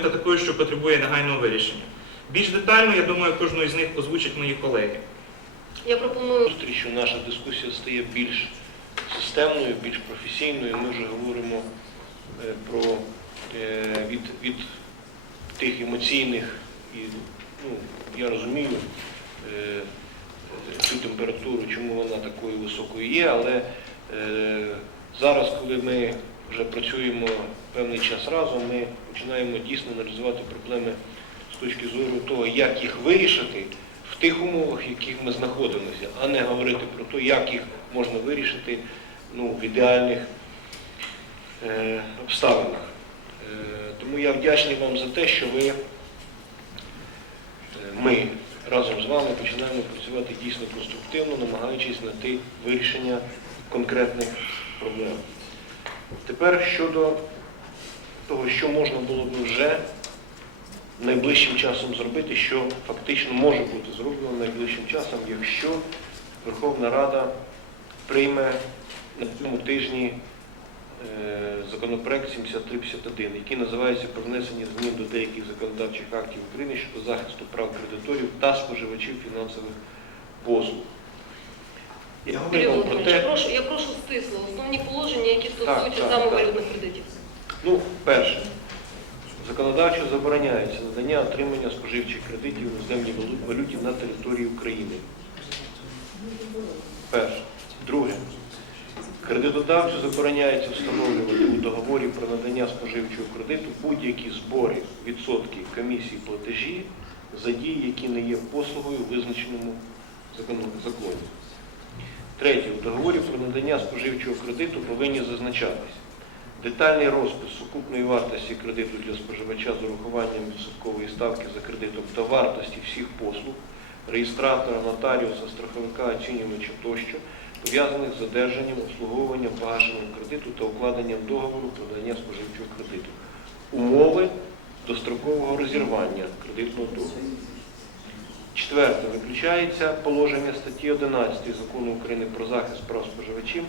та такою, що потребує негайного вирішення. Більш детально, я думаю, кожну із них озвучать мої колеги. Я пропоную зустрічю наша дискусія стає більш системною, більш професійною. Ми вже говоримо е, про е, від, від тих емоційних і ну, я розумію е, цю температуру, чому вона такою високою є, але е, зараз, коли ми вже працюємо певний час разом, ми починаємо дійсно аналізувати проблеми з точки зору того, як їх вирішити в тих умовах, в яких ми знаходимося, а не говорити про те, як їх можна вирішити ну, в ідеальних е, обставинах. Е, тому я вдячний вам за те, що ви, е, ми разом з вами починаємо працювати дійсно конструктивно, намагаючись знайти вирішення конкретних проблем. Тепер щодо того, що можна було б вже найближчим часом зробити, що фактично може бути зроблено найближчим часом, якщо Верховна Рада прийме на цьому тижні е, законопроект 7351, який називається про внесення змін до деяких законодавчих актів України щодо захисту прав кредиторів та споживачів фінансових послуг. Я говорив про Володимирович, я прошу, я прошу стисло основні положення, які стосуються саме валютних кредитів. Ну, перше, законодавчо забороняється надання отримання споживчих кредитів іноземній валу- валюті на території України. Перше. Друге. Кредитодавцю забороняється встановлювати у договорі про надання споживчого кредиту будь-які збори, відсотки, комісії, платежі за дії, які не є послугою, визначеному законі. Третє. У договорі про надання споживчого кредиту повинні зазначатись Детальний розпис сукупної вартості кредиту для споживача з урахуванням відсоткової ставки за кредитом та вартості всіх послуг, реєстратора, нотаріуса, страховика, оцінювача тощо, пов'язаних з одержанням, обслуговуванням, погашенням кредиту та укладенням договору про надання споживчого кредиту. Умови дострокового розірвання кредитного договору. Четверте. Виключається положення статті 11 Закону України про захист прав споживачів,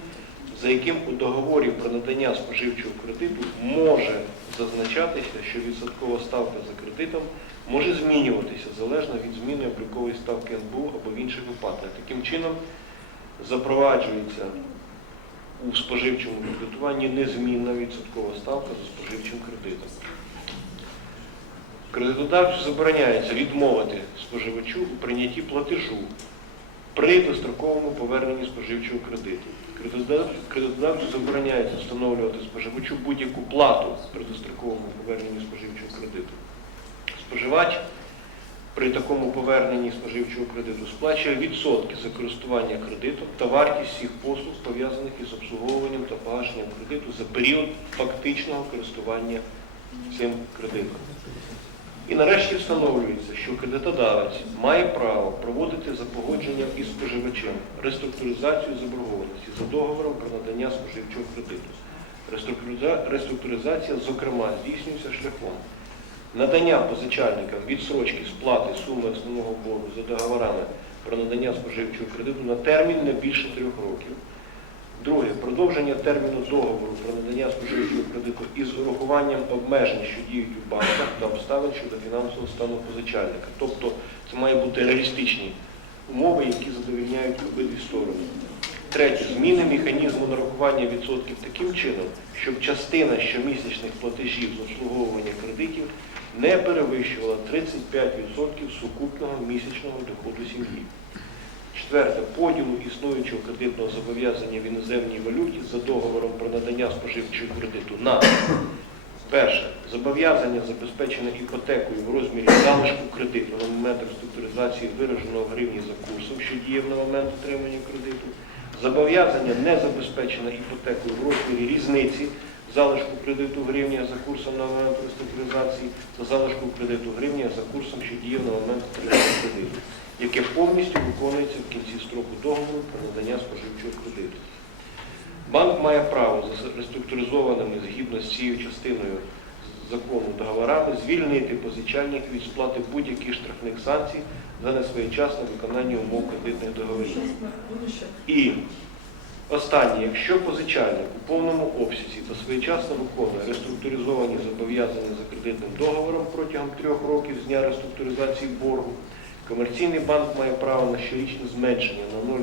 за яким у договорі про надання споживчого кредиту може зазначатися, що відсоткова ставка за кредитом може змінюватися залежно від зміни облікової ставки НБУ або в інших випадках. Таким чином запроваджується у споживчому кредитуванні незмінна відсоткова ставка за споживчим кредитом. Кредитодавцю забороняється відмовити споживачу у прийнятті платежу при достроковому поверненні споживчого кредиту. Кредитодавцю, забороняється встановлювати споживачу будь-яку плату при достроковому поверненні споживчого кредиту. Споживач при такому поверненні споживчого кредиту сплачує відсотки за користування кредитом та вартість всіх послуг, пов'язаних із обслуговуванням та погашенням кредиту за період фактичного користування цим кредитом. І нарешті встановлюється, що кредитодавець має право проводити за погодженням із споживачем реструктуризацію заборгованості за договором про надання споживчого кредиту. Реструктуризація, зокрема, здійснюється шляхом надання позичальникам відсрочки сплати суми основного боргу за договорами про надання споживчого кредиту на термін не більше трьох років. Друге, продовження терміну договору про надання споживчого кредиту із урахуванням обмежень, що діють у банках та обставин щодо фінансового стану позичальника. Тобто це має бути реалістичні умови, які задовільняють обидві сторони. Третє, зміни механізму нарахування відсотків таким чином, щоб частина щомісячних платежів з обслуговування кредитів не перевищувала 35% сукупного місячного доходу сім'ї. Четверте, поділу існуючого кредитного зобов'язання в іноземній валюті за договором про надання споживчого кредиту на перше, зобов'язання забезпечене іпотекою в розмірі залишку кредиту на момент реструктуризації вираженого в гривні за курсом, що діє на момент отримання кредиту, зобов'язання не забезпечене іпотекою в розмірі різниці залишку кредиту гривні за курсом на момент реструктуризації та залишку кредиту гривні за курсом, що діє на момент отримання кредиту яке повністю виконується в кінці строку договору про надання споживчого кредиту. Банк має право за реструктуризованими згідно з цією частиною закону договорами звільнити позичальник від сплати будь-яких штрафних санкцій за несвоєчасне виконання умов кредитних договорів. І Останнє, якщо позичальник у повному обсязі та своєчасно виконує реструктуризовані зобов'язання за кредитним договором протягом трьох років з дня реструктуризації боргу, комерційний банк має право на щорічне зменшення на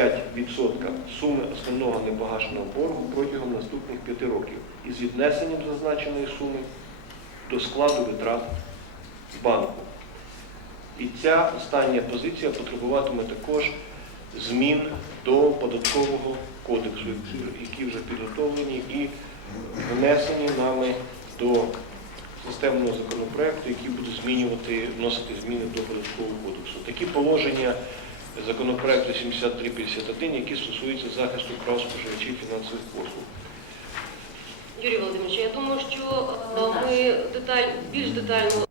0,5% суми основного непогашеного боргу протягом наступних п'яти років із віднесенням зазначеної суми до складу витрат банку. І ця остання позиція потребуватиме також змін до податкового кодексу, які вже підготовлені і внесені нами до системного законопроекту, який буде змінювати, вносити зміни до податкового кодексу. Такі положення законопроекту 7351, які стосуються захисту прав споживачів фінансових послуг. Юрій Володимирович, я думаю, що е, ми деталь, більш детально